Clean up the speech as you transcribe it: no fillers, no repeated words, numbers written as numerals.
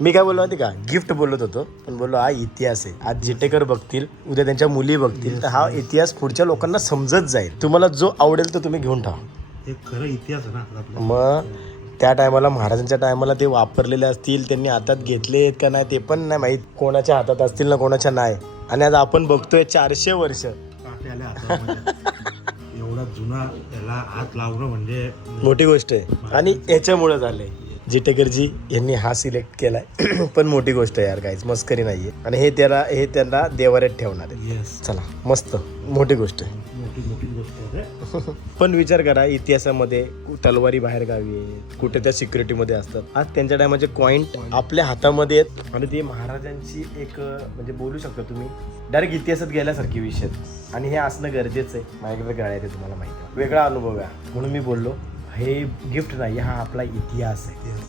मी काय बोललो माहिती का, गिफ्ट बोलत होतो, पण बोललो हा इतिहास आहे. आज जिटेकर बघतील, उद्या त्यांच्या मुली बघतील, तर हा इतिहास पुढच्या लोकांना समजत जाईल. तुम्हाला जो आवडेल तो तुम्ही घेऊन ठेवा. हे खरं इतिहास आहे ना आपला. मग त्या टायमाला महाराजांच्या टायमाला ते वापरलेले असतील, त्यांनी हातात घेतलेत का नाही ते पण नाही माहीत, कोणाच्या हातात असतील ना कोणाच्या नाही. आणि आज आपण बघतोय 400 वर्ष काट्याला हातामध्ये एवढा जुना त्याला हात लावणं म्हणजे मोठी गोष्ट आहे. आणि याच्यामुळे झालंय, जिटेकरजी यांनी हा सिलेक्ट केलाय पण मोठी गोष्ट आहे यार, काहीच मस्करी नाहीये. आणि हे त्यांना देवाऱ्यात ठेवणार आहे. येस, चला मस्त, मोठी गोष्ट आहे. मोठी मोठी गोष्ट आहे. पण विचार करा, इतिहासामध्ये तलवारी बाहेर गावी आहेत, कुठे त्या सिक्युरिटीमध्ये असतात. आज त्यांच्या टायमाचे कॉइंट आपल्या हातामध्ये आहेत. आणि ती महाराजांची एक म्हणजे बोलू शकता तुम्ही डायरेक्ट इतिहासात गेल्यासारखी विषय. आणि हे असणं गरजेचं आहे. माझ्याकडे गाड्या आहे, तुम्हाला माहिती आहे, वेगळा अनुभव आहे. म्हणून मी बोललो हे गिफ्ट नाही, हा आपला इतिहास आहे.